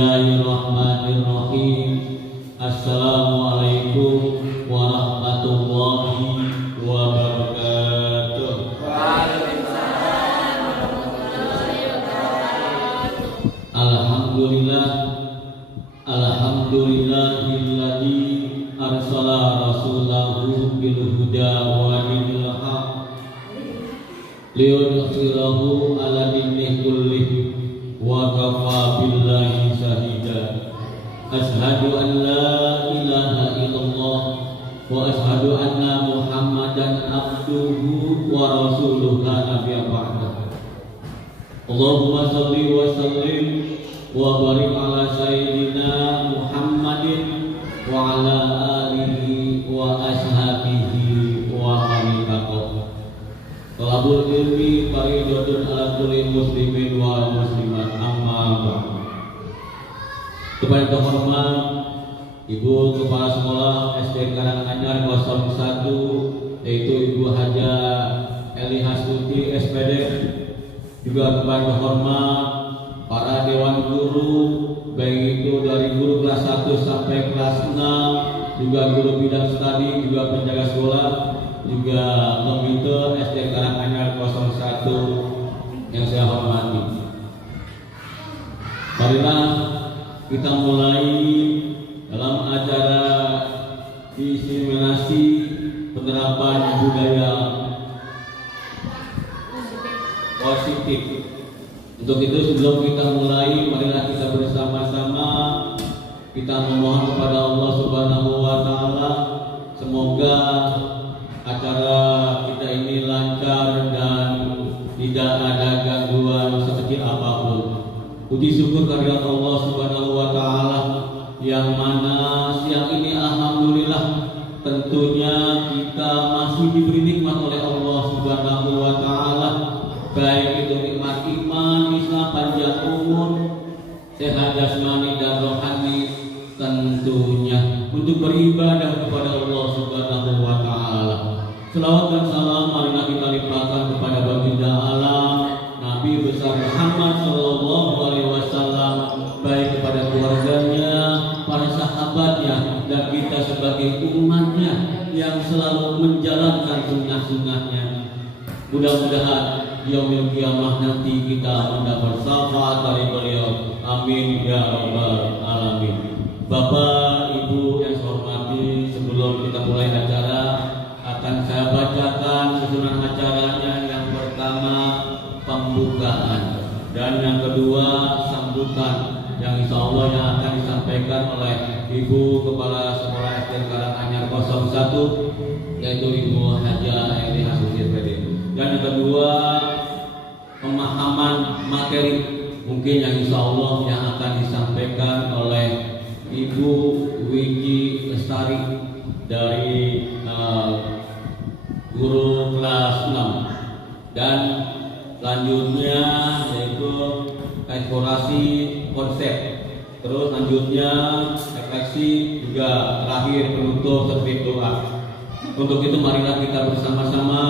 Bismillahirrahmanirrahim. Assalamualaikum warahmatullahi wabarakatuh. Waalaikumsalam warahmatullahi wabarakatuh. Alhamdulillahilladzi arsala rasulahu bil huda wa dinil haq liyudhhirahu 'ala dini kullih wa kafa billahi shahida. Ashhadu an la ilaha illallah wa ashhadu anna Muhammadan abduhu wa rasuluhu la nabiyya ba'dahu. Allahumma shalli wa sallim wa barik ala sayyidina Muhammadin wa ala alihi wa ashabihi wa man taqabbal. Talabul ilmi fariidatun ala kulli muslimin wa muslimat, amma ba'd. Kepada terhormat Ibu Kepala Sekolah SD Karanganyar 01, yaitu Ibu Haja Eli Hasuti SPD, juga kepada terhormat para dewan guru, baik itu dari guru kelas 1 sampai kelas 6, juga guru bidang studi, juga penjaga sekolah, juga komite SD Karanganyar 01 yang saya hormati. Marilah kita mulai dalam acara diseminasi penerapan budaya positif. Untuk itu sebelum kita mulai, marilah kita bersama-sama kita memohon kepada Allah Subhanahu wa taala semoga acara kita ini lancar dan tidak ada gangguan sekecil apapun. Puji syukur kehadirat Allah Subhanahu wa taala yang mana siang ini alhamdulillah tentunya kita masih diberi nikmat oleh Allah Subhanahu wa taala, baik itu nikmat iman, Islam, panjang umur, sehat jasmani dan rohani, tentunya untuk beribadah kepada Allah Subhanahu wa taala. Selawat dan salam marilah kita limpahkan kepada baginda alam Nabi besar Muhammad sallallahu alaihi wasallam, baik kepada keluarganya, para sahabatnya, dan kita sebagai umatnya yang selalu menjalankan sunnah-sunnahnya. Mudah-mudahan di yaumil qiyamah nanti kita mendapat syafaat dari beliau. Amin ya rabbal alamin. Bapak Ibu yang saya hormati, sebelum kita mulai acara akan saya bacakan susunan acaranya. Yang pertama pembukaan, dan yang kedua sambutan yang insya Allah yang akan disampaikan oleh Ibu Kepala Sekolah SD Karanganyar 01, yaitu Ibu Haja Eli Hasuti SPD. Dan yang kedua pemahaman materi mungkin yang insya Allah yang akan disampaikan oleh Ibu Wiki Lestari dari guru kelas 6. Dan lanjutnya yaitu eksplorasi konsep, terus lanjutnya refleksi, juga terakhir penutup seperti doa. Untuk itu marilah kita bersama-sama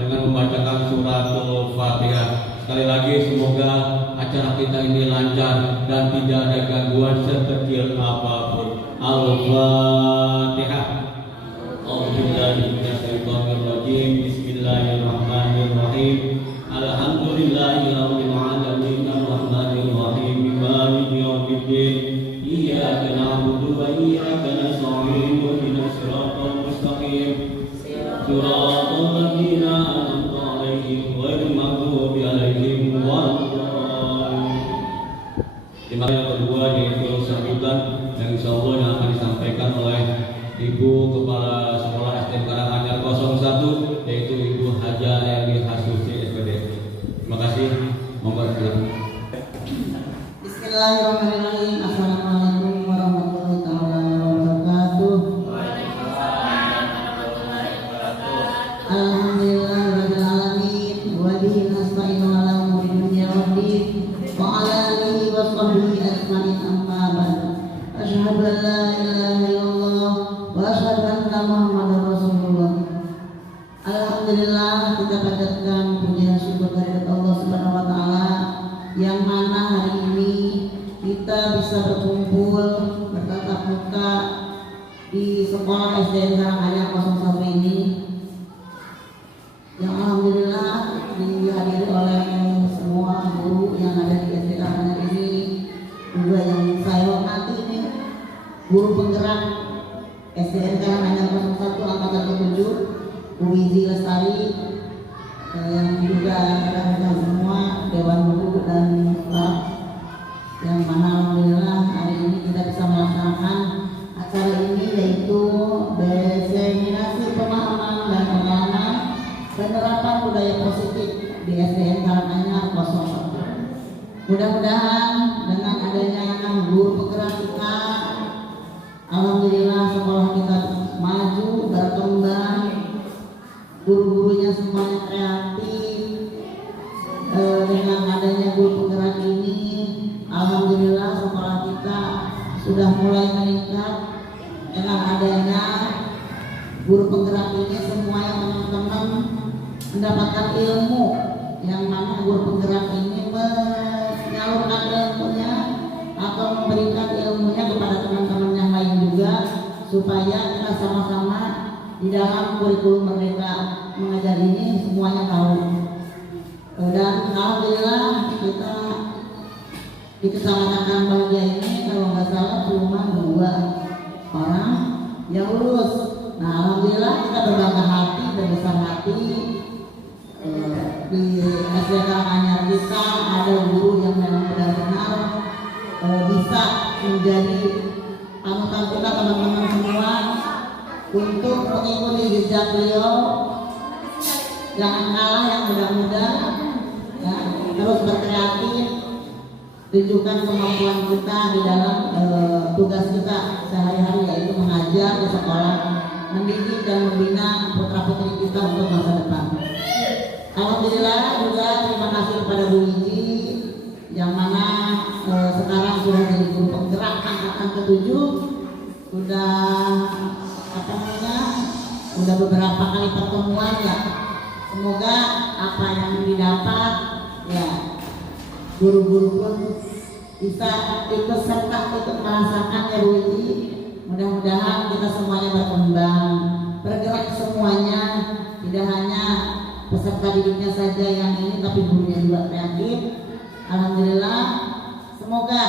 dengan membacakan surat Al-Fatihah. Sekali lagi semoga acara kita ini lancar dan tidak ada gangguan sekecil apapun. Al-Fatihah. A'udzubillahiminasyaitonirrajim. Bismillahirrahmanirrahim. Alhamdulillahirabbil alamin arrahmanir rahim maliki yaumiddin. Iyyaka na'budu wa iyyaka nasta'in ihdinas siratal mustaqim. Siratal ladzina an'amta 'alaihim ghairil maghdubi 'alaihim waladdallin. Yang kedua yaitu sambutan yang insyaallah yang akan disampaikan oleh Ibu Kepala Sekolah SD Karanganyar 01, yaitu Ibu Haja Eli Hasuti SPD. Terima kasih. Monggo silakan. Bismillahirrahmanirrahim. Assalamualaikum warahmatullahi wabarakatuh. Waalaikumsalam warahmatullahi wabarakatuh. Alhamdulillahirabbil alamin wa bihi nasta'inu ala umuri dunya waddin wa ala alihi wa sahbihi ajmain, amma ba'd. Asyhadu an la ilaha illallah wa asyhadu anna Muhammadar Rasulullah. Alhamdulillah, kita panjatkan puji dan syukur kehadirat Allah Subhanahu wa taala yang mana hari ini kita bisa berkumpul bertatap muka di sekolah SDN Karanganyar 01 ini, yang alhamdulillah dihadiri oleh semua guru yang ada di SDN Karanganyar ini, juga yang saya hormati ini guru penggerak SDN Karanganyar 01 angkatan ke-7, Bu Wizi Lestari, yang juga rekan-rekan semua dewan guru dan staf, yang mana alhamdulillah hari ini kita bisa melaksanakan acara ini, yaitu diseminasi pemahaman dan pengalaman penerapan budaya positif di SDN Karanganyar 01. Mudah-mudahan dengan adanya guru penggerak kita, alhamdulillah sekolah kita maju berkembang, guru-gurunya semuanya kreatif. Dengan adanya guru penggerak ini, alhamdulillah sekolah kita sudah mulai meningkat. Dengan adanya guru penggerak ini, semuanya teman-teman mendapatkan ilmu, yang mana guru penggerak ini menyalurkan ilmunya atau memberikan ilmunya kepada teman-teman yang lain juga, supaya kita sama-sama di dalam kurikulum Merdeka Mengajar ini semuanya tahu. Dan alhamdulillah kita di Kecamatan Bahagia ini kalau nggak salah cuma 2 orang yang lulus. Nah alhamdulillah kita berbangga hati, berbesar hati, di SDN Karanganyar kita ada guru yang memang benar-benar bisa menjadi panutan kita teman-teman semua untuk mengikuti jejak beliau. Jangan kalah, yang muda-muda ya, terus berkreatif, tunjukkan kemampuan kita di dalam tugas kita sehari-hari, yaitu mengajar di sekolah, mendidik dan membina putra-putri kita untuk masa depan. Alhamdulillah juga terima kasih kepada Bu Wiji, yang mana sekarang sudah jadi guru penggerak angkatan ke-7, udah beberapa kali pertemuan ya. Semoga apa yang didapat ya guru-guru pun bisa ikut serta, ikut merasakan ya Bu Wiji. Mudah-mudahan kita semuanya berkembang, bergerak semuanya, tidak hanya peserta didiknya saja yang ini, tapi gurunya juga kreatif. Alhamdulillah, semoga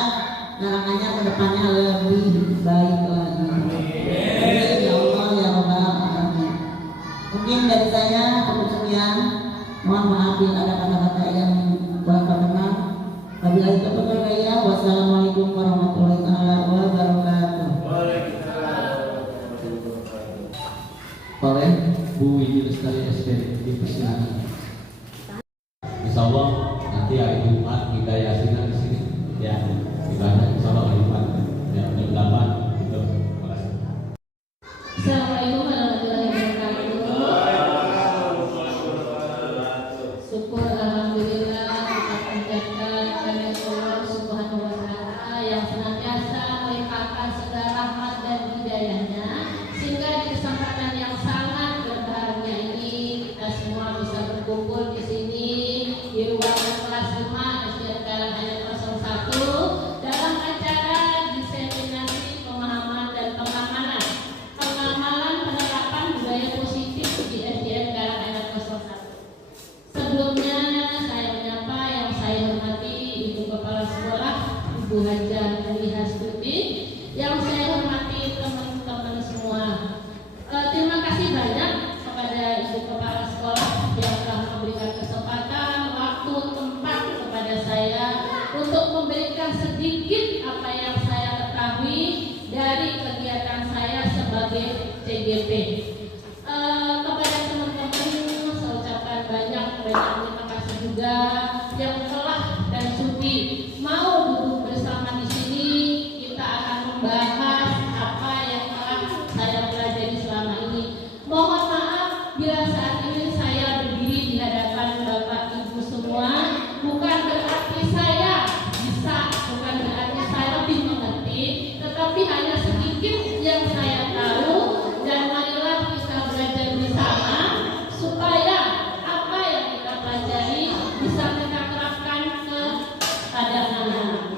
Karanganyar kedepannya lebih baik lagi. Amin ya Allah ya Rabbal Alamin. Mungkin dari saya cukup sekian. Mohon maaf bila ada kata-kata yang kurang berkenan. Wabillahi taufiq wal hidayah. Wassalamualaikum warahmatullahi wabarakatuh. Oleh Bu Wiji Lestari SPD dipersilakan. Insya Allah nanti hari Jumat kita yasinan di sini ya, ibadah insya Allah hari Jumat ya, jam 8 gitu. Terima kasih. Assalamualaikum warahmatullahi wabarakatuh. Syukur alhamdulillah kita panjatkan kepada Allah Subhanahu wa taala yang senantiasa melimpahkan segala rahmat dan hidayahnya, sehingga di kesempatan yang sangat berbahagia ini kita semua bisa berkumpul di sini di ruangan kelas 5 SDN Karanganyar 01 dalam acara diseminasi pemahaman dan pengamalan penerapan budaya positif di SDN Karanganyar 01. Sebelumnya saya menyapa yang saya hormati Ibu Kepala Sekolah Ibu Hajah Ali Hastuti, yang saya hormati teman-teman semua. Terima kasih banyak kepada Ibu Kepala Sekolah yang telah memberikan kesempatan, waktu, tempat kepada saya untuk memberikan sedikit apa yang saya ketahui dari kegiatan saya sebagai CGP. Kepada teman-teman saya ucapkan banyak terima kasih juga yang telah dan sudi mau duduk bersama di sini. Kita akan membahas apa yang telah saya pelajari selama ini. Mohon maaf bila saat ini saya berdiri di hadapan Bapak Ibu semua, bukan berarti saya bisa, bukan berarti saya lebih mengerti, tetapi hanya sedikit yang saya tahu, dan marilah kita belajar bersama supaya apa yang kita pelajari bisa kita terapkan kepada anak-anak.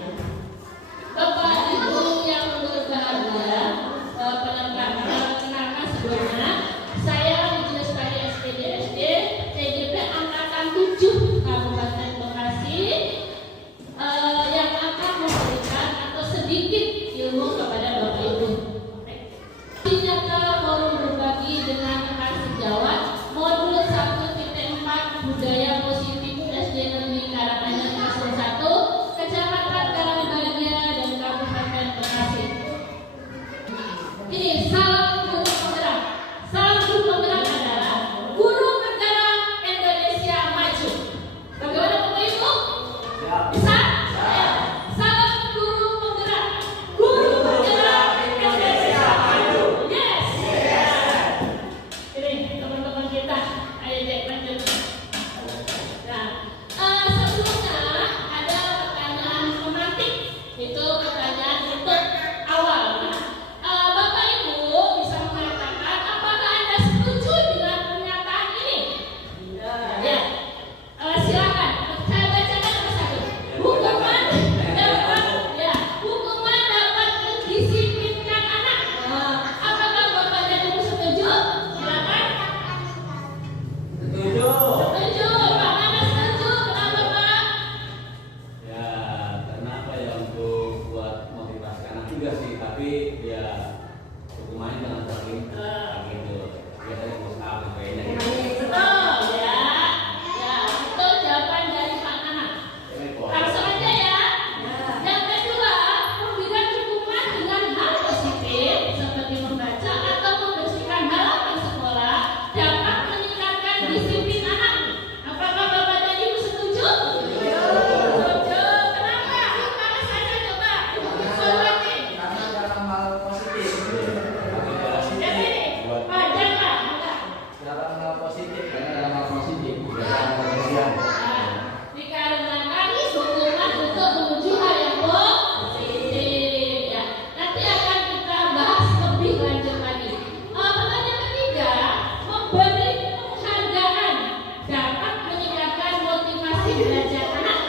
Bapak Ibu ilmu kepada Bapak Ibu. Nyata forum berbagi dengan rekan sejawat modul 1.4 budaya positif SD Negeri Karanganyar Kelas 1 Kecamatan Karangbahagia dan Kabupaten Bekasi. Ini salam guru penggerak. Salam guru penggerak adalah guru negara Indonesia maju. Bagaimana Bapak Ibu? Bisa? Ya. Salam guru penggerak. Guru penggerak Indonesia maju. Yes. Ini teman-teman kita. Ayo dek lanjut. Nah, sebelumnya ada pertanyaan pemantik. Itu pertanyaan untuk awal. Nah, Bapak Ibu bisa mengatakan apakah Anda setuju dengan pernyataan ini? Ya. Silakan. Saya bacakan satu. Hukuman dapat mendisiplinkan anak. Apakah Bapak dan Ibu setuju? Silakan. Setuju. Setuju. Pak Mana setuju? Kenapa Pak? Ya, kenapa ya untuk buat motivasi anak juga sih, tapi ya hukumannya jangan saling gitu. Biasanya push up kayaknya gitu. Betul ya. Ya, itu jawaban dari Pak Nana. Langsung aja ya. Yang kedua, memberikan hukuman dengan hal positif seperti membaca atau membersihkan halaman sekolah dapat meningkatkan disiplin anak. Apakah Bapak dan Ibu setuju? Setuju. Kenapa? Karena saya coba. Soalnya Karena dalam hal positif, jadi wajar Pak. dalam hal positif, Karena dalam hal positif, bukan kemudian. Dikarenakan hukuman untuk menuju hal yang positif ya. Nanti akan kita bahas lebih lanjut lagi. Pertanyaan ketiga, memberi penghargaan dapat meningkatkan motivasi belajar anak.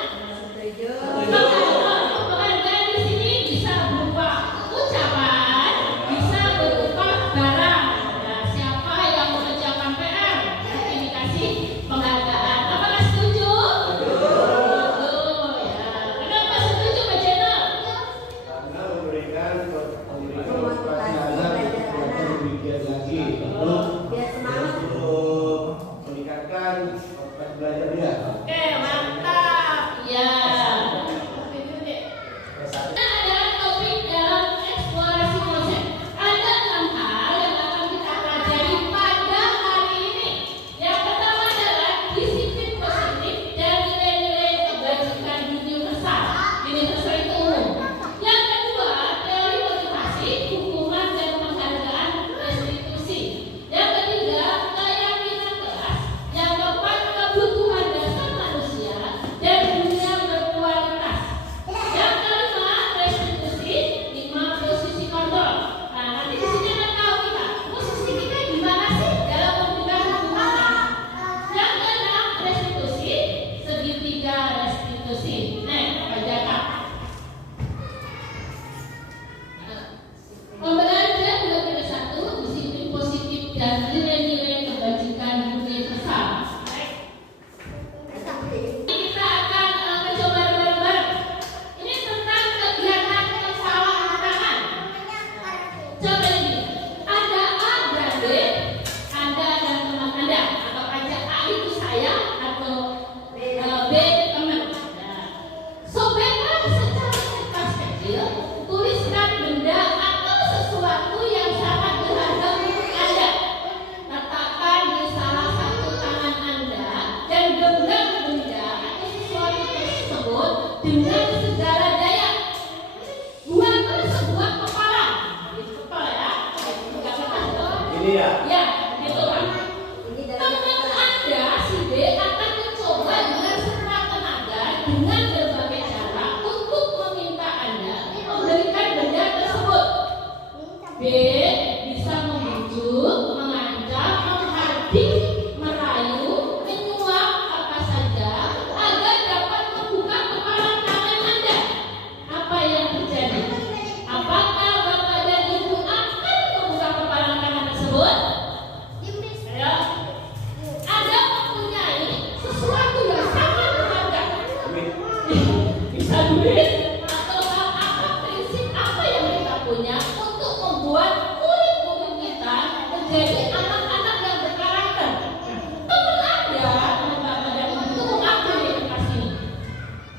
Penghargaan di sini bisa berupa ucapan, bisa berupa barang. Nah, siapa yang mengerjakan PR nanti dikasih penghargaan. Apakah setuju? Setuju ya. Kenapa setuju Pak Jenal? Karena memberikan motivasi anak untuk lebih giat lagi untuk meningkatkan kualitas belajar dia. Oke, mantap. Ya. Ada topik dalam eksplorasi konsep. Ada 6 hal yang akan kita pelajari pada hari ini. Yang pertama adalah disiplin positif dan nilai-nilai kebajikan universal. Universal itu umum. Yang kedua, teori motivasi, hukuman dan penghargaan restitusi. Yang ketiga, keyakinan kelas. Yang keempat, kebutuhan dasar manusia dan dunia berkualitas. Yang kelima, restitusi, 5 posisi kontrol. Nah, nanti di sini akan tahu kita posisi kita di mana sih dalam memberikan hukuman. Yang keenam, restitusi, segitiga restitusi. Bacakan. Pembelajaran belajar 1, disiplin positif dan nilai-nilai kebajikan universal. Kita akan mencoba bareng-bareng. Ini tentang kegiatan kepala tangan. Coba ini, ada A dan B, Anda dan teman Anda. Atau aja A itu saya atau B teman. Sobekkan secara kertas kecil, tuliskan benda atau sesuatu yang sangat berharga untuk Anda. Letakkan di salah satu tangan Anda dan genggam benda atau sesuatu tersebut dengan segala daya. Buatlah sebuah kepala. Ini kepala ya. Enggak kepala. Ini ya. Ya, gitu kan. Teman Anda si B akan mencoba dengan sekuat tenaga dengan berbagai cara untuk meminta Anda memberikan benda tersebut. B bisa membujuk, mengancam, menghadik, merayu, menyuap apa saja agar dapat membuka kepala tangan Anda. Apa yang terjadi? Apakah Bapak dan Ibu akan membuka kepala tangan tersebut? Ayo. Anda mempunyai sesuatu yang sangat berharga. Bisa duit atau apa prinsip apa yang kita punya untuk membuat murid-murid kita menjadi anak-anak yang berkarakter. Teman ada Bapak dan Ibu mengaku di edukasi.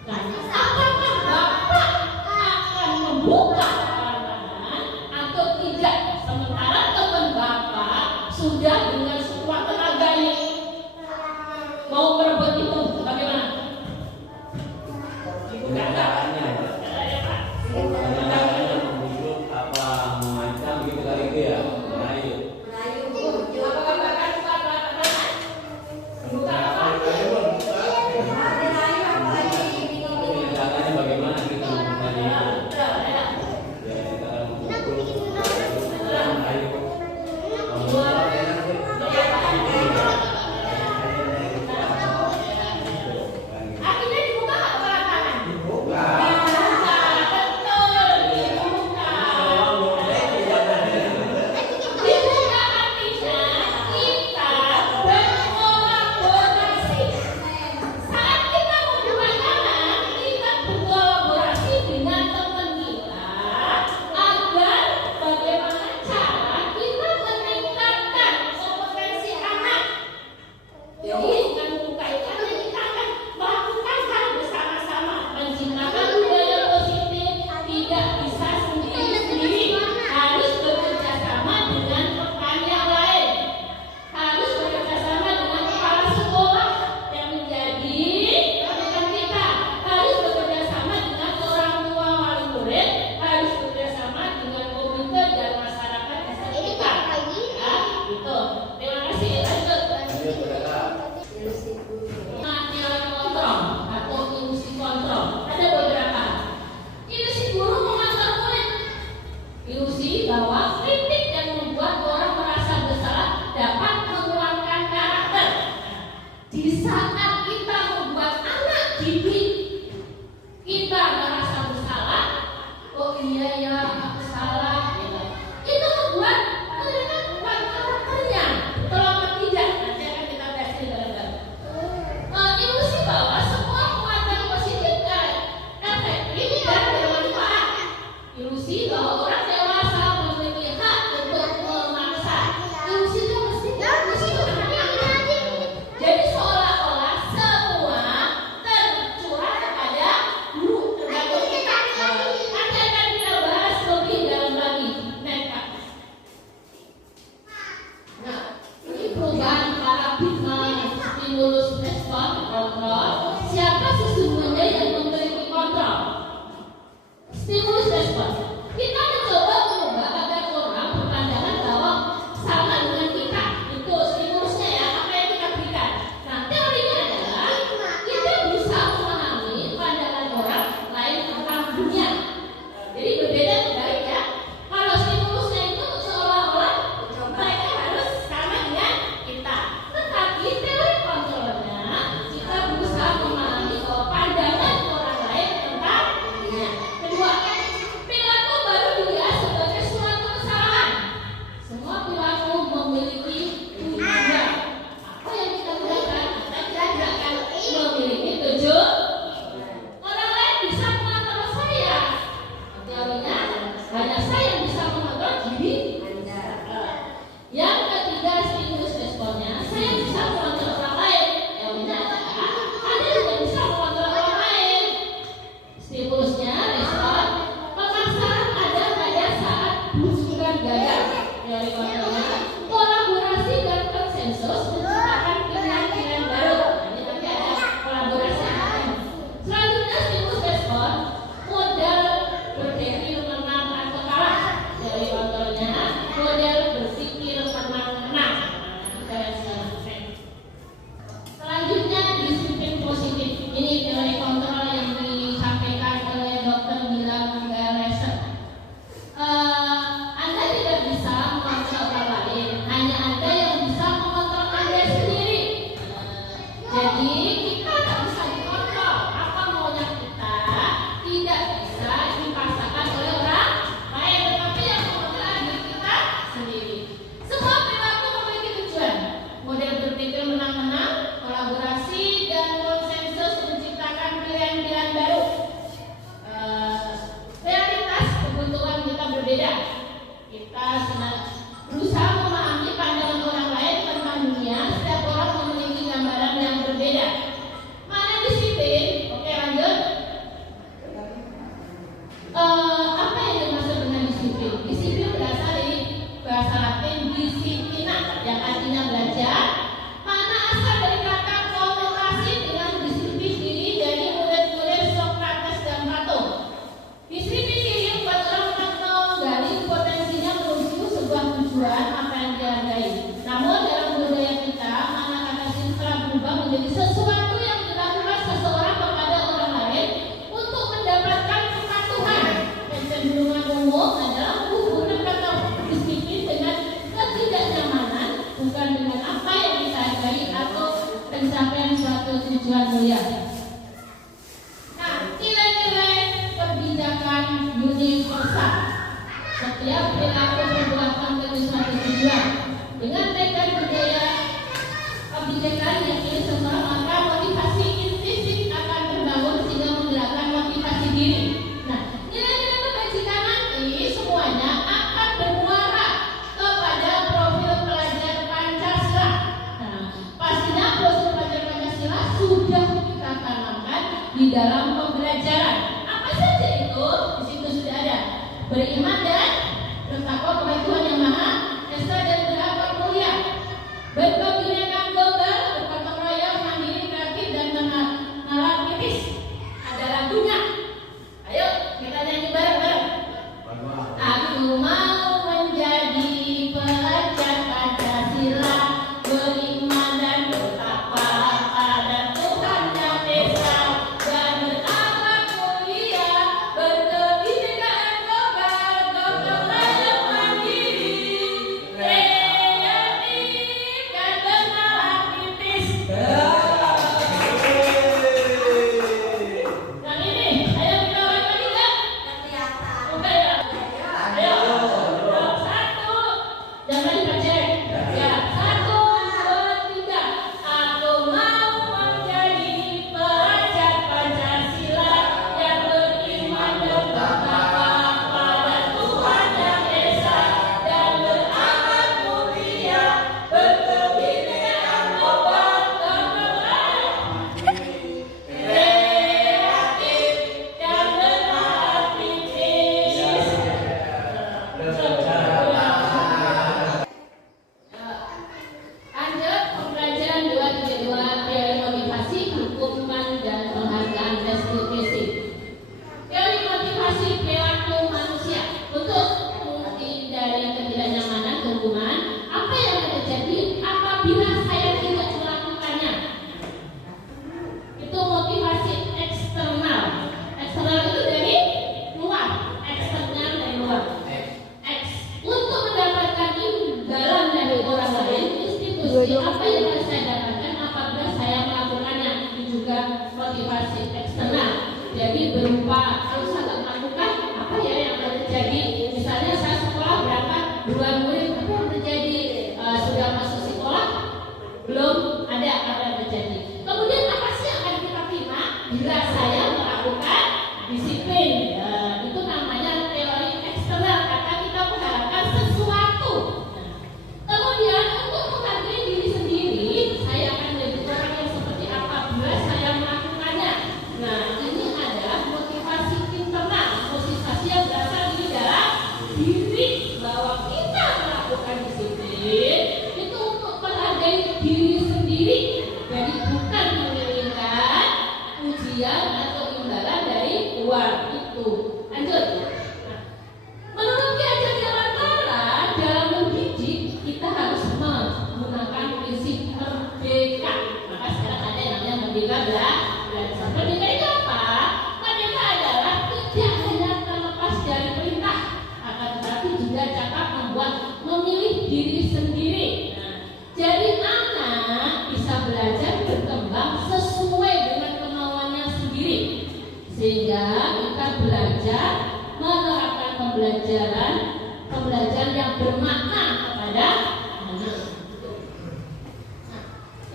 Nah, apakah Bapak akan membuka pandangan atau tidak? Sementara teman Bapak sudah dengan sekuat tenaganya mau merebut itu, bagaimana? Kenyataannya membujuk apa mengancam gitu kali itu ya, merayu. Apakah Bapak suka melakukan? Kenyataannya bagaimana kita membukanya itu? Ya kita akan memukul, merayu. Akhirnya dibuka nggak kepala tangan? Dibuka. Betul, dibuka. Dibuka artinya kita berkolaborasi. Saat kita membuka tangan, kita berkolaborasi dengan teman kita agar bagaimana cara kita meningkatkan kompetensi anak. Jadi dengan membuka itu kita akan melakukan hal bersama-sama, menciptakan budaya positif, tidak bisa sendiri-sendiri, harus bekerja sama dengan rekan yang lain, harus bekerja sama dengan kepala sekolah yang menjadi rekan kita, harus bekerja sama dengan orang tua wali murid, harus bekerja sama dengan komite dan masyarakat di sekitar. Ya, gitu. Terima kasih. Lanjut. Nilai kontrol atau ilusi kontrol ada beberapa. Ilusi guru mengajar murid. Ilusi bahwa kritik yang membuat orang merasa bersalah dapat menguatkan karakter. Di saat kita membuat anak didik, kita merasa bersalah. Oh iya ya, aku salah. Itu membuat mereka kuat karakternya. Kalau tidak, nanti akan kita tes di dalam. Ilusi bahwa semua muatan positif efektif dan bermanfaat. Ilusi bahwa orang dewasa memiliki hak untuk memaksa. Ilusi itu mesti jadi seolah-olah semua tercurah kepada guru tergantung kita. Nanti akan kita bahas lebih dalam lagi. Nekat. Nah, ini perubahan paradigma stimulus respon kontrol. Siapa sesungguhnya yang memiliki kontrol? Stimulus respon. Kita mencoba mengubah agar orang berpandangan bahwa sama dengan kita. Itu stimulusnya ya, apa yang kita berikan. Nah, teorinya adalah kita bisa memahami pandangan orang lain tentang dunia. Jadi berbeda kebalik ya. Kalau stimulusnya itu seolah-olah mereka harus sama dengan kita. Tetapi teori kontrolnya kita berusaha memahami bahwa pandangan orang lain tentang dunia. Kedua, perilaku baru dilihat sebagai suatu kesalahan. Semua perilaku memiliki tujuan. Apa yang kita lakukan? Kita tidak akan memiliki tujuan. Orang lain bisa mengontrol saya. Teorinya hanya saya yang bisa mengontrol diri. Yang ketiga, stimulus responnya, saya bisa mengontrol orang lain. Teorinya adalah Anda juga bisa mengontrol orang lain. Stimulusnya respon, pemaksaan ada pada saat bukan gagal. Teori kontrolnya, kolaborasi dan konsensus menciptakan pilihan-pilihan baru. Ini nanti ada kolaborasi. Selanjutnya stimulus respon, modal berpikir menang atau kalah. Teori kontrolnya, model berpikir menang-menang. Selanjutnya disiplin positif. Ini teori kontrol yang disampaikan oleh Dr. Mila Manggalesa. Anda tidak bisa mengontrol Setiap perilaku perbuatan bagi suatu tujuan. Dengan tekad budaya kebijakan yang ini semua, maka motivasi intrinsik akan terbangun sehingga menggerakkan motivasi diri. Nah, nilai-nilai kebajikan nanti semuanya akan bermuara kepada profil pelajar Pancasila. Nah, pastinya profil pelajar Pancasila sudah kita tanamkan di dalam pembelajaran. Apa saja itu? Di situ sudah ada. Beriman dan bertakwa kepada Tuhan Yang Maha Esa dan berakhlak mulia. Berkebinekaan global, bergotong royong, mandiri, kreatif dan nalar kritis. Ada lagunya. Ayo kita nyanyi bareng-bareng. Aku mau menjadi pelajar Pancasila, beriman dan bertakwa pada Tuhan Yang Esa dan berakhlak mulia. Berkebinekaan global, gotong royong, mandiri, kreatif dan bernalar kritis. Yang ini, ayo kita ulangi lagi nggak? Oke ya. Ayo. Satu. Jangan dibaca. Ya. 1, 2, 3. Aku mau menjadi pelajar Pancasila yang beriman dan bertakwa pada Tuhan Yang Esa dan berakhlak mulia. Berkebinekaan global, gotong royong, kreatif dan bernalar kritis. Lanjut pembelajaran 232 teori motivasi, hukuman dan penghargaan restitusi. Teori motivasi perilaku manusia untuk menghindari ketidaknyamanan, hukuman. Apa yang akan terjadi apabila saya tidak melakukannya? Itu motivasi eksternal. Eksternal itu dari luar, eksternal dari luar. Untuk mendapatkan imbalan dari orang lain, institusi, apa yang harus saya dapatkan apabila saya melakukannya? Itu juga motivasi eksternal. Jadi berupa kalau saya nggak melakukan, apa ya yang akan terjadi? Misalnya saya sekolah berangkat duluan murid, apa yang terjadi? Sudah masuk sekolah belum ada, apa yang terjadi? Kemudian apa sih yang akan kita terima bila saya melakukan disiplin? Itu namanya teori eksternal, karena kita mengharapkan sesuatu. Kemudian untuk menghargai diri sendiri, saya akan menjadi orang yang seperti apa bila saya melakukannya. Nah, ini adalah motivasi internal, motivasi yang berasal dari dalam diri, bahwa kita melakukan disiplin itu untuk menghargai diri sendiri. Jadi bukan menginginkan ujian atau imbalan dari luar itu. Lanjut. Nah, menurut Ki Hajar Dewantara, dalam mendidik kita harus menggunakan prinsip merdeka. Maka sekarang ada yang namanya merdeka belajar. Merdeka itu apa? Merdeka adalah tidak hanya terlepas dari perintah, akan tetapi juga dapat membuat memilih diri sendiri. Nah, jadi anak bisa belajar berkembang sesuai dengan kemauannya sendiri, sehingga kita belajar menerapkan pembelajaran yang bermakna kepada anak.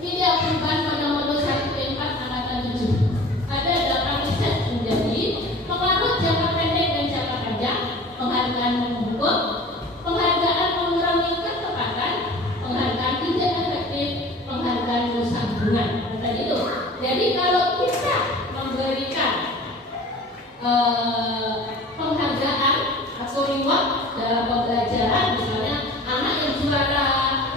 Ini dia perubahan pada modul 1.4 angkatan 7. Ada 8 riset menjadi pengaruh jangka pendek dan jangka panjang, penghargaan menghukum, penghargaan mengurangi ketepatan, penghargaan tidak efektif, penghargaan rusak hubungan. Tadi itu. Jadi kalau kita memberikan penghargaan atau reward dalam pembelajaran, misalnya anak yang juara,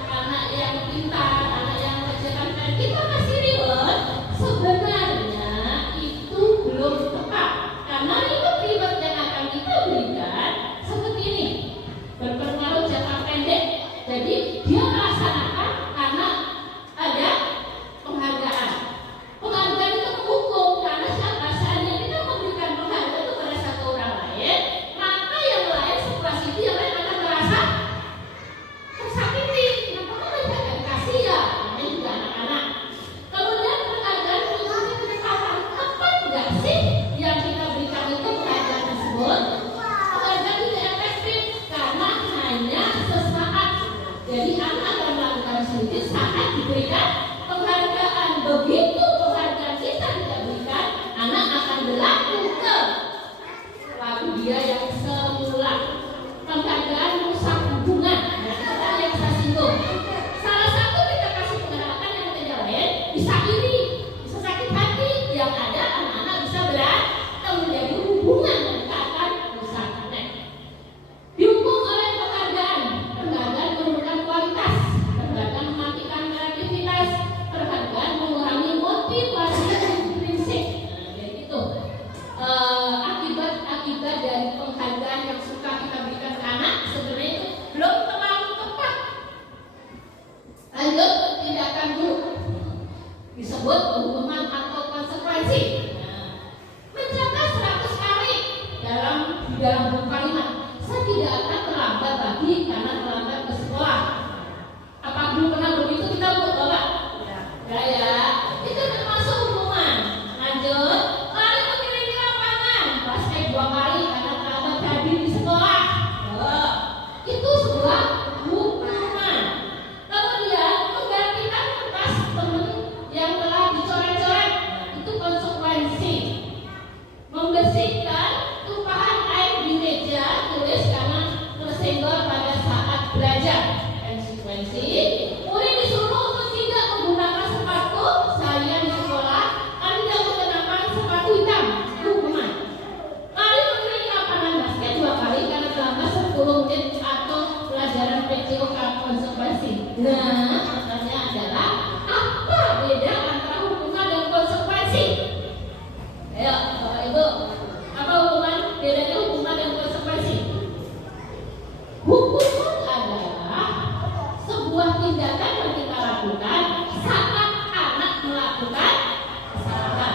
anak yang pintar, anak yang mengerjakan PR, kita kasih reward, sebenarnya itu belum tepat, karena reward yang akan kita berikan seperti ini, berpengaruh jangka pendek. Jadi dia melaksanakan karena ada penghargaan. Penghargaan itu menghukum, karena siapa? Seandainya kita memberikan penghargaan itu pada satu orang lain, maka yang lain setelah itu yang lain akan lagi karena terlambat ke sekolah. Apa belum pernah begitu kita Bapak? Ya, itu termasuk hukuman. Lanjut, lari mengelilingi lapangan, basket 2 kali karena terlambat hadir di sekolah. Itu sebuah hukuman. Kemudian menggantikan kertas teman yang telah dicoret-coret, itu konsekuensi. Membersihkan tumpahan air di meja tulis karena tersenggol pada saat belajar, konsekuensi. Murid disuruh untuk tidak menggunakan sepatu saya di sekolah, Anda mengenakan sepatu hitam, hukuman. Lari mengelilingi lapangan basket 2 kali karena terlambat 10 menit atau pelajaran PCOK, konsekuensi. Nah, pertanyaannya adalah apa beda antara hukuman dan konsekuensi? Ayo, Bapak Ibu, apa hubungan bedanya hukuman dan konsekuensi? Hukuman adalah sebuah tindakan yang kita lakukan saat anak melakukan kesalahan.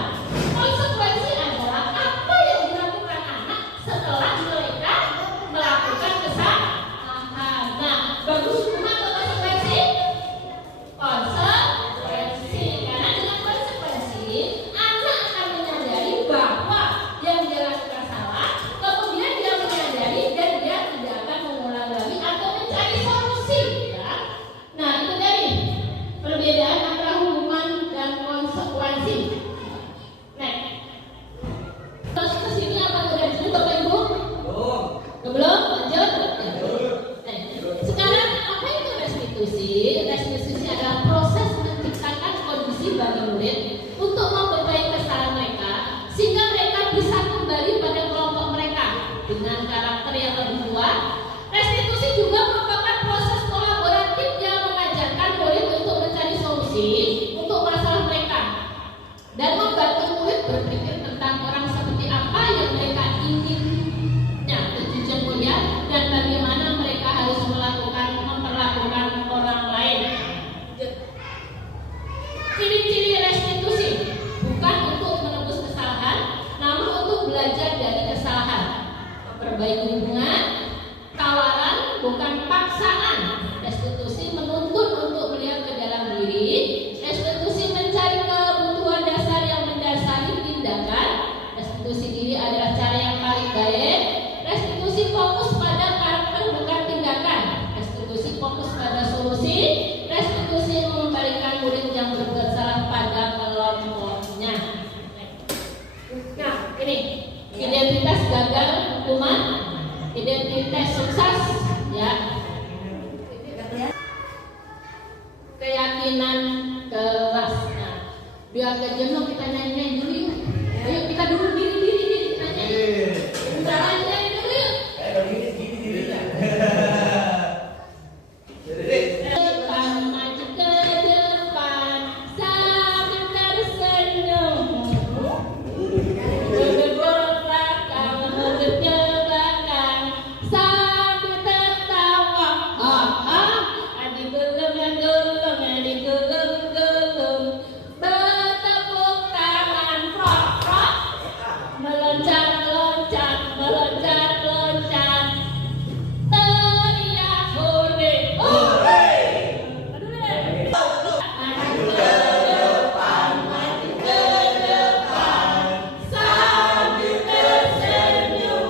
Konsekuensi adalah apa yang dilakukan anak setelah mereka melakukan kesalahan. Nah, bagus hukuman atau konsekuensi? Konsekuensi, karena dengan konsekuensi anak akan menyadari bahwa yang dia lakukan salah, kemudian dia menyadari dan dia tidak akan mengulang lagi atau mencari solusi, ya. Nah, itu tadi perbedaan antara hukuman dan konsekuensi. Next. Terus ke sini apa udah dulu Bapak Ibu? Belum? Lanjut. Sekarang apa itu restitusi? Restitusi adalah proses menciptakan kondisi bagi murid untuk memperbaiki kesalahan mereka sehingga mereka bisa kembali pada kelompok mereka dengan karakter yang lebih kuat. Restitusi juga merupakan proses kolaboratif yang mengajarkan murid untuk mencari solusi untuk masalah mereka dan membantu murid berpikir tentang orang seperti apa yang mereka inginnya tujuan mulia dan bagaimana mereka harus memperlakukan orang lain. Ciri-ciri restitusi bukan untuk menebus kesalahan, namun untuk belajar dari kesalahan. Memperbaiki hubungan, tawaran bukan paksaan. Restitusi menuntut untuk melihat ke dalam diri. Restitusi mencari kebutuhan dasar yang mendasari tindakan. Restitusi diri adalah cara yang paling baik. Restitusi fokus pada karakter bukan tindakan. Restitusi fokus pada solusi. Restitusi mengembalikan murid yang berbuat salah pada kelompoknya. Nah, ini identitas gagal hukuman, identitas sukses, ya. Keyakinan kelas. Nah, biar gak jenuh kita nyanyi dulu yuk. Ayo kita dulu diri nyanyi. Bentar nyanyi dulu yuk. Depan maju ke depan sambil tersenyum. Mundur ke belakang sambil tertawa. Adik gelung. Bertepuk tangan, prok. Meloncat. Teriak hore. Maju ke depan sambil tersenyum.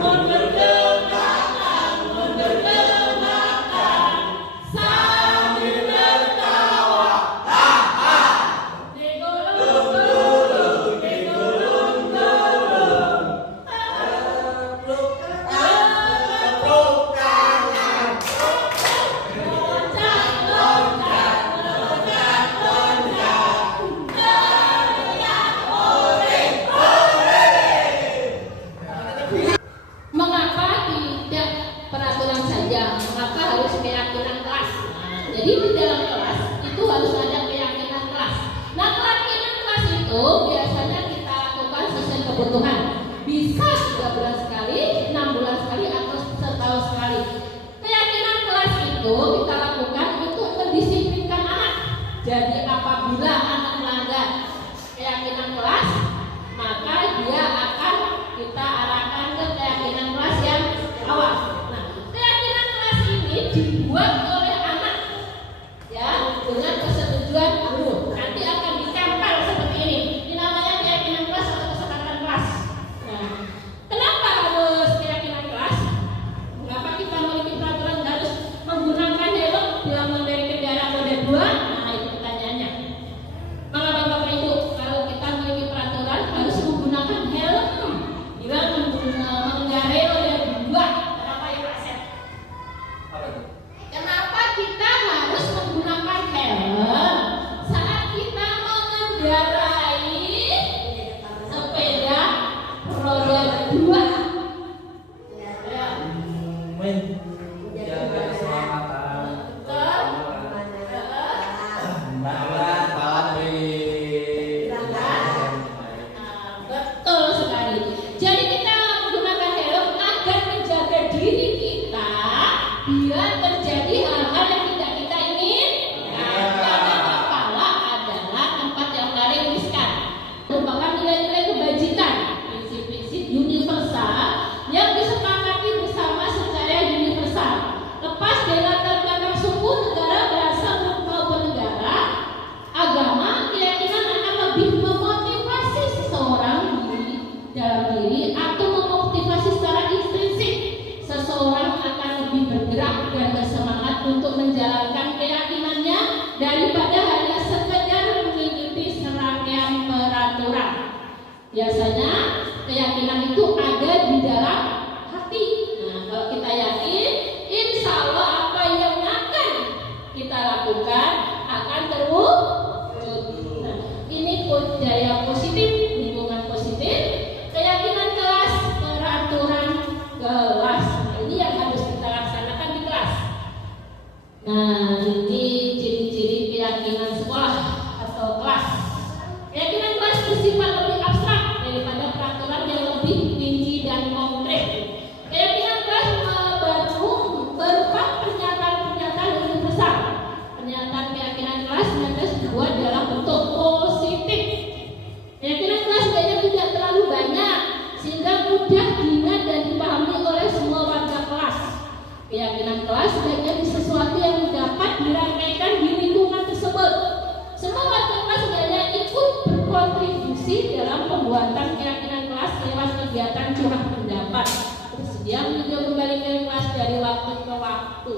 Mundur ke belakang sambil tertawa. Digulung. Mengapa tidak peraturan saja? Mengapa harus keyakinan kelas? Jadi di dalam kelas itu harus ada keyakinan kelas. Nah, keyakinan kelas itu biasanya kita lakukan sesuai kebutuhan. Bisa 3 bulan sekali, 6 bulan sekali, atau setahun sekali. Keyakinan kelas itu kita lakukan untuk mendisiplinkan anak. Jadi apabila anak melanggar keyakinan kelas, maka dia akan kita arahkan ke keyakinan kelas yang awal. Amin. Jaga keselamatan. Betul sekali. Jadi kita menggunakan helm agar menjaga diri kita biar terjadi hal-hal yang tidak kita inginkan. Karena kepala adalah tempat yang paling riskan, merupakan nilai-nilai kebajikan, prinsip-prinsip universal yang disepakati bersama secara universal. Lepas dari latar belakang suku, negara, bahasa maupun negara, agama, keyakinan akan lebih memotivasi seseorang dalam diri atau memotivasi secara intrinsik. Seseorang akan lebih bergerak dan bersemangat untuk menjalankan keyakinannya daripada hanya sekedar mengikuti serangkaian peraturan. Biasanya keyakinan itu ada di dalam hati. Nah, kalau kita yakin, insya Allah apa yang akan kita lakukan akan terwujud. Nah, ini daya positif, lingkungan positif, keyakinan kelas, peraturan kelas. Ini yang harus kita laksanakan di kelas. Nah, ini ciri-ciri keyakinan sekolah atau kelas. Keyakinan kelas bersifat lebih abstrak daripada peraturan yang lebih rinci dan konkret. Keyakinan kelas berupa pernyataan-pernyataan universal. Pernyataan keyakinan kelas lantas dibuat dalam bentuk positif. Keyakinan kelas sebenarnya tidak terlalu banyak sehingga mudah diingat dan dipahami oleh semua warga kelas. Keyakinan kelas sebaiknya sesuatu yang dapat dirangkaikan di lingkungan tersebut. Semua warga kelas sebenarnya ikut berkontribusi dalam pembuatan keyakinan kelas lewat kegiatan curah pendapat. Bersedia meninjau kembali kelas dari waktu ke waktu.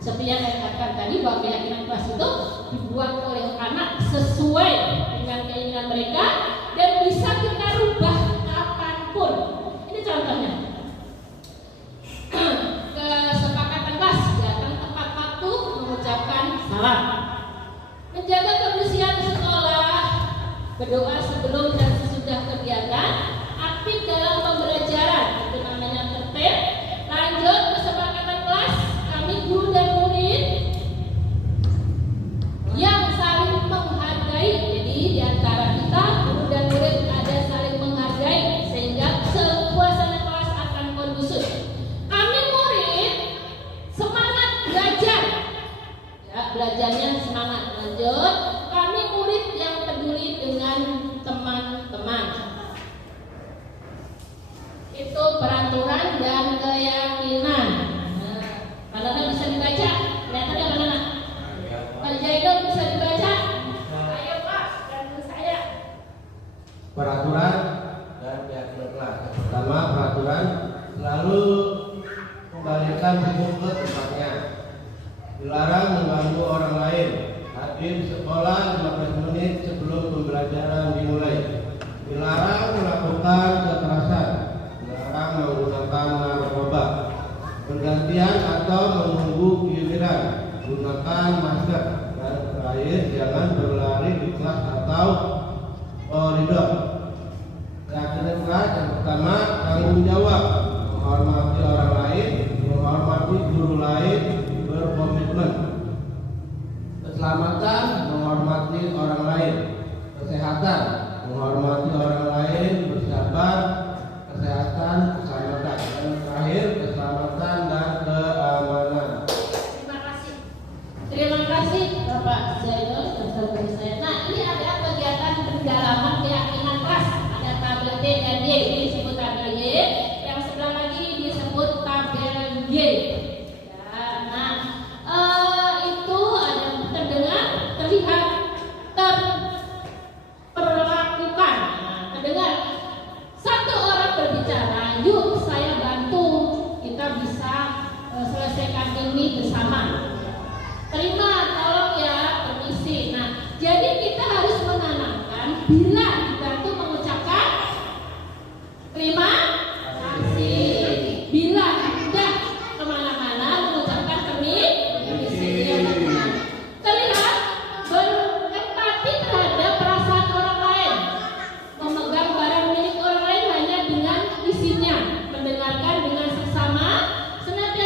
Seperti yang saya katakan tadi bahwa keyakinan kelas itu dibuat oleh anak sesuai dengan keinginan mereka dan bisa kita rubah kapanpun. Ini contohnya. Kesepakatan kelas datang tepat waktu, mengucapkan salam, menjaga kebersihan sekolah, berdoa sebelum dan sesudah kegiatan, aktif dalam pembelajaran, itu namanya tertib. Lanjut kesepakatan kelas, kami guru dan murid yang saling menghargai. Jadi di antara kita guru dan murid ada saling menghargai sehingga suasana kelas akan kondusif. Kami murid semangat belajar, ya, belajarnya semangat. Lanjut, kami murid yang peduli dengan teman-teman. Itu peraturan dan keyakinan. Nah, kalau bisa dibaca, kelihatan ya anak-anak? Pak Jaidul bisa dibaca? Ayo Pak, bantu saya. Peraturan dan keyakinan kelas. Yang pertama, peraturan selalu kembalikan buku ke tempatnya. Dilarang mengganggu orang lain. Hadir sekolah 15 menit sebelum pembelajaran dimulai. Dilarang melakukan kekerasan. Dilarang menggunakan narkoba. Pergantian atau menunggu giliran. Gunakan masker. Dan terakhir, jangan berlari di kelas atau koridor. Keyakinan kelas yang pertama, tanggung jawab, menghormati orang lain, menghormati guru lain, berkomitmen. Keselamatan, menghormati orang lain. Kesehatan, menghormati orang lain, bersabar. Kesehatan, keselamatan. Dan terakhir, keselamatan dan keamanan. Terima kasih. Terima kasih Bapak Zainul dan saudara saya. Nah, ini ada kegiatan pendalaman keyakinan kelas. Ada tabel D dan Y. Ini disebut tabel Y. Yang sebelah lagi disebut tabel Y. Ya, nah, itu ada terdengar, terlihat, terperlakukan. Nah, terdengar. Satu orang berbicara, yuk saya bantu, kita bisa selesaikan ini bersama. Terima, tolong ya, permisi. Nah, jadi kita harus menanamkan bila dibantu mengucapkan terima kasih. Bila tidak kemana-mana mengucapkan permisi. Nah, terlihat berempati terhadap perasaan orang lain. Memegang barang milik orang lain hanya dengan isinya. Mendengarkan dengan seksama, senantiasa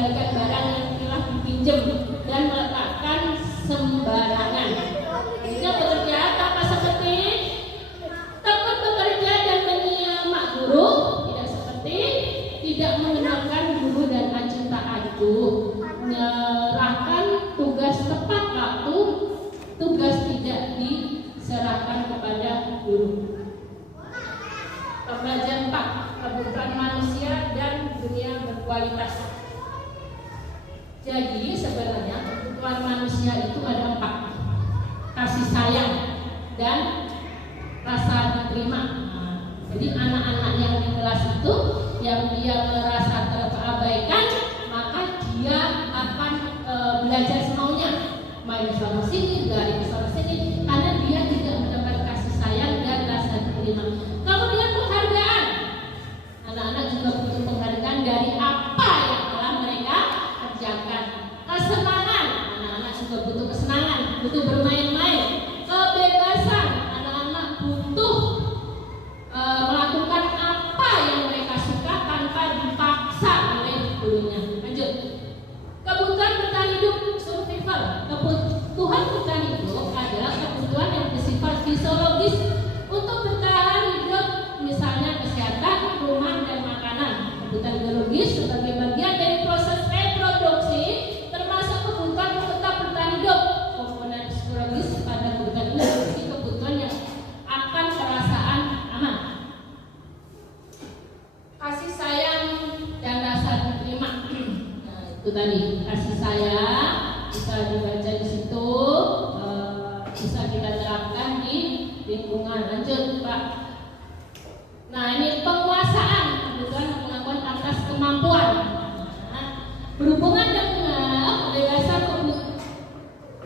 mengembalikan barang yang telah dipinjam dan meletakkan sembarangan. Jika bekerja tanpa seperti takut bekerja dan menyimak guru, tidak seperti tidak mengenalkan guru dan acuh tak acuh, menyerahkan tugas tepat waktu, tugas tidak diserahkan kepada guru. Pembelajaran 4, kebutuhan manusia dan dunia berkualitas. Jadi sebenarnya kebutuhan manusia itu ada 4. Kasih sayang dan rasa diterima. Jadi anak-anak yang di kelas itu yang dia merasa terabaikan, maka dia akan belajar semaunya, main sama sini, lari sama sini, karena dia tidak mendapat kasih sayang dan rasa diterima. Kemudian penghargaan, anak-anak juga butuh penghargaan dari apa yang telah mereka kerjakan. Kesenangan, anak-anak juga butuh kesenangan, butuh bermain-main. Kebebasan, anak-anak butuh melakukan apa yang mereka suka tanpa dipaksa oleh gurunya. Lanjut. Kebutuhan bertahan hidup survival. Kebutuhan bertahan hidup adalah kebutuhan yang bersifat fisiologis untuk bertahan hidup, misalnya kesehatan, rumah, dan makanan. Kebutuhan biologis sebagai bagian dari proses reproduksi termasuk kebutuhan untuk tetap bertahan hidup. Komponen psikologis pada kebutuhan ini seperti kebutuhan yang akan perasaan aman. Kasih sayang dan rasa diterima. Nah, itu tadi kasih sayang bisa dibaca di situ, bisa kita terapkan di lingkungan. Lanjut, Pak. Nah, ini penguasaan, kebutuhan pengakuan atas kemampuan. Nah, berhubungan dengan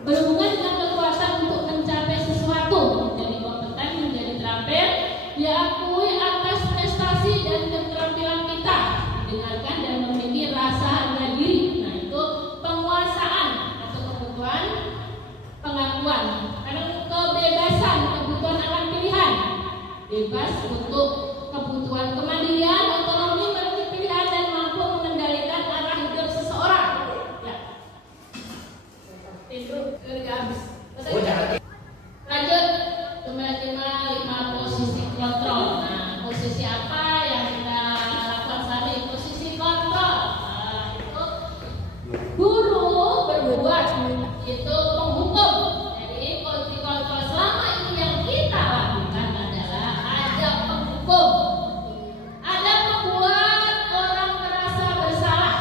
kekuatan untuk mencapai sesuatu, menjadi kompeten, menjadi terampil, diakui atas prestasi dan keterampilan kita, didengarkan dan memiliki rasa harga diri. Nah, itu penguasaan atau kebutuhan pengakuan. Karena kebebasan, kebutuhan akan pilihan, bebas untuk kebutuhan kemandirian, otonomi, memiliki pilihan dan mampu mengendalikan arah hidup seseorang. Ya. Tidur habis. Lanjut, lima posisi kontrol. Nah, posisi apa yang kita lakukan saat ini? Posisi kontrol. Nah, itu guru berbuat, itu penghukum. Jadi posisi kontrol selama ini yang kita lakukan adalah ada penghukum, ada membuat orang merasa bersalah,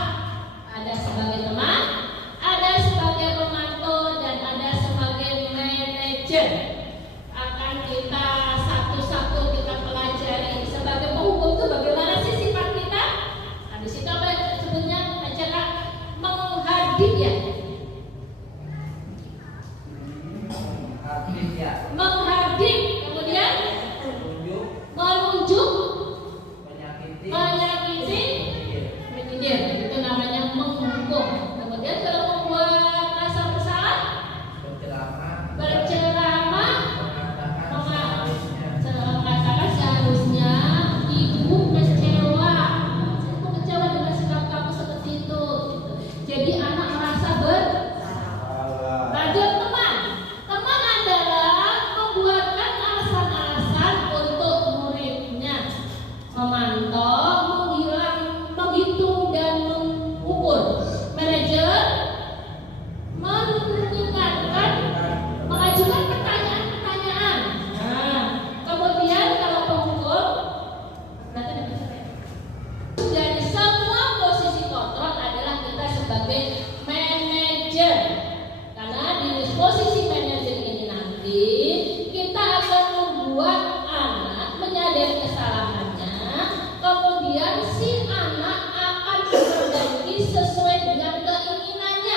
ada sebagai teman, ada sebagai pemantau, dan ada sebagai manajer. Akan kita satu-satu kita pelajari. Sebagai penghukum itu bagaimana sih sifat kita? Nah, di situ apa yang disebutnya cara menghadir ya. Menghadir, kemudian menunjuk, menyakiti, menyindir. Itu namanya menghukum. Kemudian kalau membuat rasa bersalah, berceramah, mengatakan seharusnya ibu kecewa dengan sikap kamu seperti itu. Jadi anak merasa bersalah. Lanjut, teman. Teman adalah membuatkan alasan-alasan untuk muridnya, memantau, menghitung dan mengukur. Manajer mengajukan pertanyaan-pertanyaan. Nah, kemudian kalau penghukum, dari semua posisi kontrol adalah kita sebagai manajer. Karena di posisi manajer ini nanti kita akan membuat anak menyadari kesalahannya, kemudian si anak akan memperbaiki sesuai dengan keinginannya.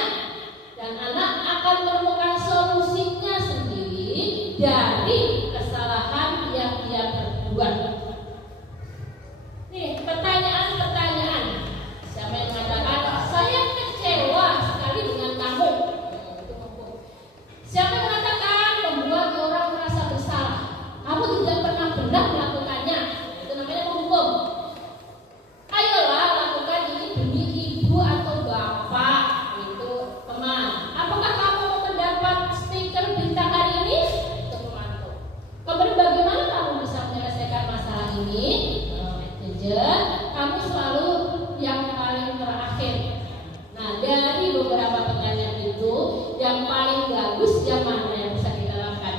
ini manajer, kamu selalu yang paling terakhir. Nah, dari beberapa pertanyaan itu, yang paling bagus yang mana yang bisa kita lakukan?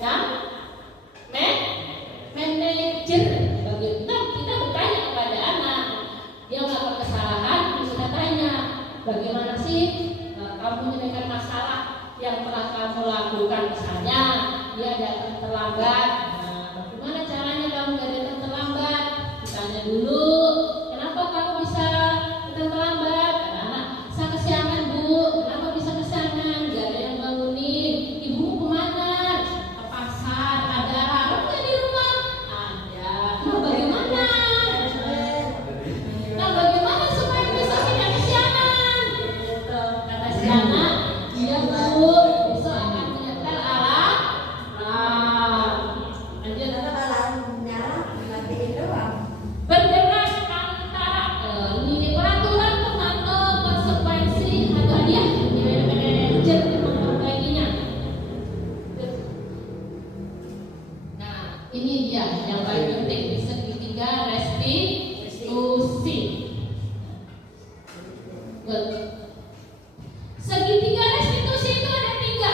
Ya, manajer. Kita bertanya kepada anak, dia melakukan kesalahan, kita tanya, bagaimana sih kamu menyelesaikan masalah yang telah kamu lakukan? Misalnya, dia datang terlambat. Nah, bagaimana caranya kamu gak datang terlambat? Ditanya dulu, kenapa kamu bisa datang terlambat? Karena saya kesiangan, Bu. Kenapa bisa kesiangan? Gak ada yang bangunin. Ibumu kemana? Ke pasar. Ada orang nggak di rumah? Ada. Nah, bagaimana? Nah, bagaimana supaya besok tidak kesiangan? Kata si anak, iya Bu, besok akan menyetel alarm. Lanjut. Berdasarkan antara ini peraturan atau konsekuensi atau hadiah manajer memperbaikinya. Nah, ini dia yang paling penting, segitiga restitusi. Good. Segitiga restitusi itu ada 3.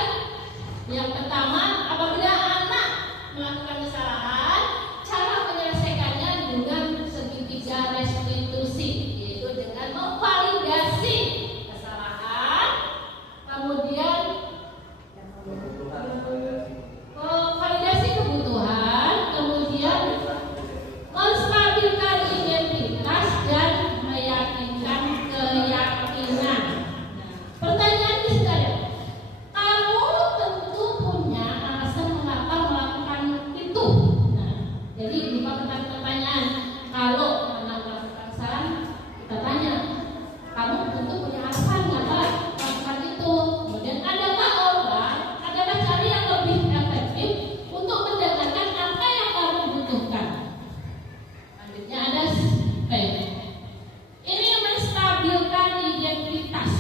Yang pertama, apabila anak melakukan kesalahan, cara menyelesaikannya dengan segitiga restitusi, yaitu dengan memvalidasi kesalahan, kemudian validasi kebutuhan, kemudian menstabilkan identitas dan meyakinkan keyakinan. Pertanyaan di sini ada, kamu tentu punya alasan mengapa melakukan itu. Nah, jadi bukan pertanyaan. Kalau anak melakukan kesalahan, kita tanya, kamu tentu punya alasan mengapa melakukan itu. Kemudian adakah cara yang lebih efektif untuk mendapatkan apa yang kamu butuhkan? Selanjutnya ada P. Ini menstabilkan identitas.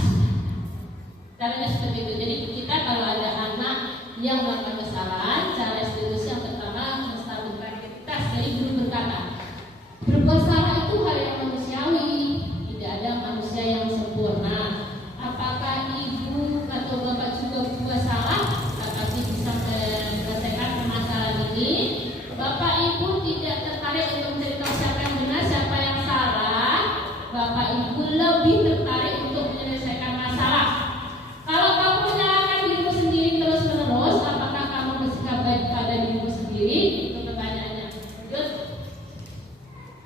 Caranya seperti itu. Jadi kita kalau ada anak yang melakukan kesalahan, cara restitusi yang pertama menstabilkan identitas. Jadi guru berkata, berbuat salah itu hal yang manusiawi, tidak ada manusia yang sempurna. Apakah ibu atau bapak juga berbuat salah? Pasti bisa menyelesaikan permasalahan ini. Bapak ibu tidak tertarik untuk menceritakan siapa yang benar, siapa yang salah. Bapak ibu lebih tertarik untuk menyelesaikan masalah. Kalau kamu menyalahkan dirimu sendiri terus-menerus, apakah kamu bersikap baik pada dirimu sendiri? Itu pertanyaannya. Lanjut.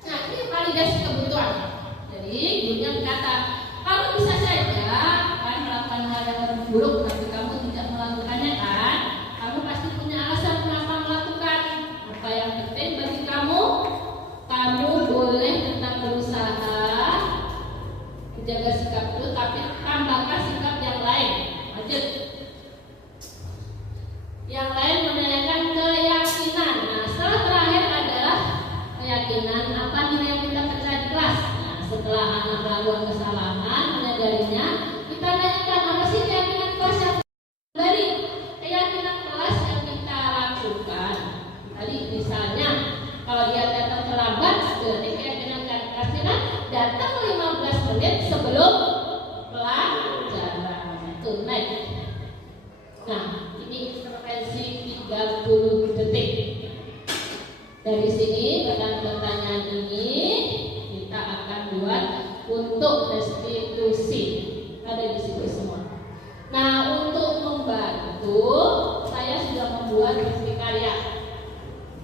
Nah, ini validasi kebutuhan. Jadi, gurunya berkata, kamu bisa saja kan melakukan hal yang buruk, tapi kamu tidak melakukannya kan? Kamu pasti punya alasan kenapa melakukan. Apa yang penting bagi kamu, kamu boleh tetap berusaha menjaga sikap itu, tapi tambahkan sikap yang lain. Lanjut. Yang lain menanyakan keyakinan. Nah, setelah terakhir adalah keyakinan. Apa nilai yang kita percaya di kelas? Nah, setelah anak melakukan kesalahan, menyadarinya, kita tanyakan apa sih keyakinan kelas yang dari keyakinan kelas yang kita lakukan. Tadi misalnya, kalau dia datang terlambat, berarti keyakinan kelasnya datang 15 menit sebelum pelajaran. Itu naik. Nah, ini intervensi 30 detik. Dari sini pertanyaan ini kita akan buat untuk restitusi. Ada di situ semua. Nah, untuk membantu, saya sudah membuat bukti karya.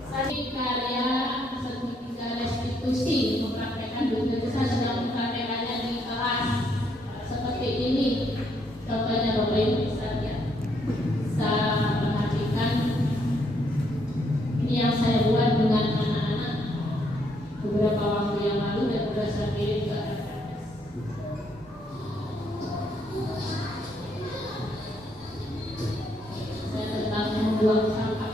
Bukti karya segitiga restitusi, mempraktekkan bukti itu. Saya sudah mempraktekannya di kelas seperti ini. Contohnya Bapak Ibu bisa lihat. Saya perhatikan ini yang saya buat dengan anak-anak beberapa waktu yang lalu dan sudah saya kirim ke anak-anak. Saya tentang membuang sampah.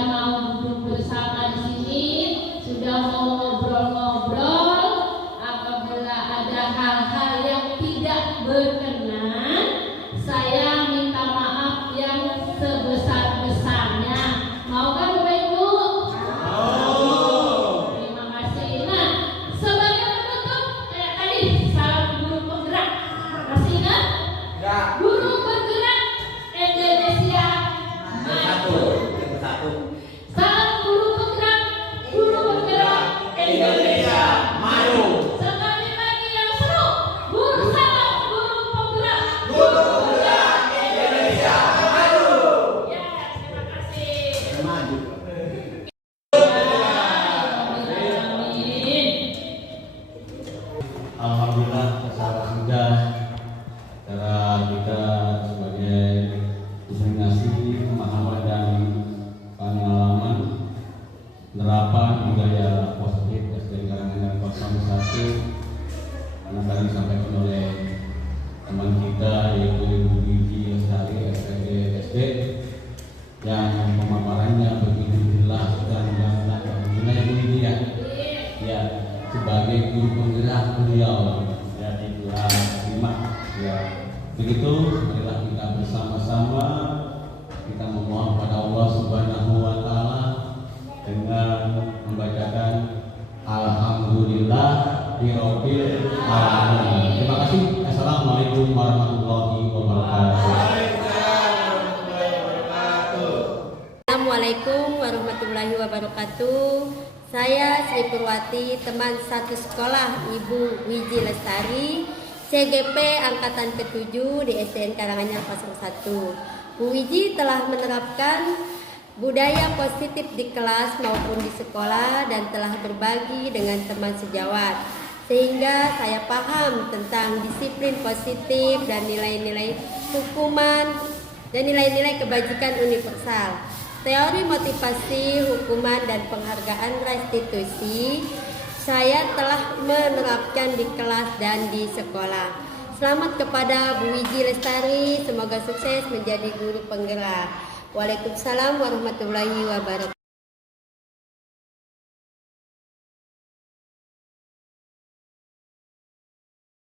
sudah mau duduk bersama di sini, sudah mau ngobrol-ngobrol. Apabila ada hal-hal yang tidak berkenan, saya minta maaf yang sebesar-besarnya. Mau kan Bapak Ibu? Terima kasih. Nah, sebagai penutup kayak tadi salam guru penggerak. Masih ingat? Guru bergerak Indonesia maju. Salam guru penggerak Indonesia maju. Sekali lagi yang seru. Salam guru penggerak Indonesia maju. Ya, terima kasih. Amin. Alhamdulillah sudah cara kita sebagai komunikasi pemahaman dan pengalaman penerapan budaya positif SD Karangan 01 karena tadi disampaikan oleh teman kita yaitu Ibu Wiji Lestari SPD SD yang pemaparannya begitu jelas dan gamblang dan guna Ibu Wiji ya sebagai guru penggerak beliau ya itulah terima ya begitu marilah kita bersama-sama kita memohon pada Allah Subhanahu wa taala dengan membacakan alhamdulillah birabbil alamin. Terima kasih. Assalamualaikum warahmatullahi wabarakatuh. Assalamualaikum warahmatullahi wabarakatuh. Saya Sri Purwati, teman satu sekolah Ibu Wiji Lestari, CGP Angkatan ke-7 di SDN Karanganyar 01. Bu Wiji telah menerapkan budaya positif di kelas maupun di sekolah dan telah berbagi dengan teman sejawat. Sehingga saya paham tentang disiplin positif dan nilai-nilai hukuman dan nilai-nilai kebajikan universal. Teori motivasi, hukuman, dan penghargaan restitusi saya telah menerapkan di kelas dan di sekolah. Selamat kepada Bu Wiji Lestari, semoga sukses menjadi guru penggerak. Waalaikumsalam warahmatullahi wabarakatuh.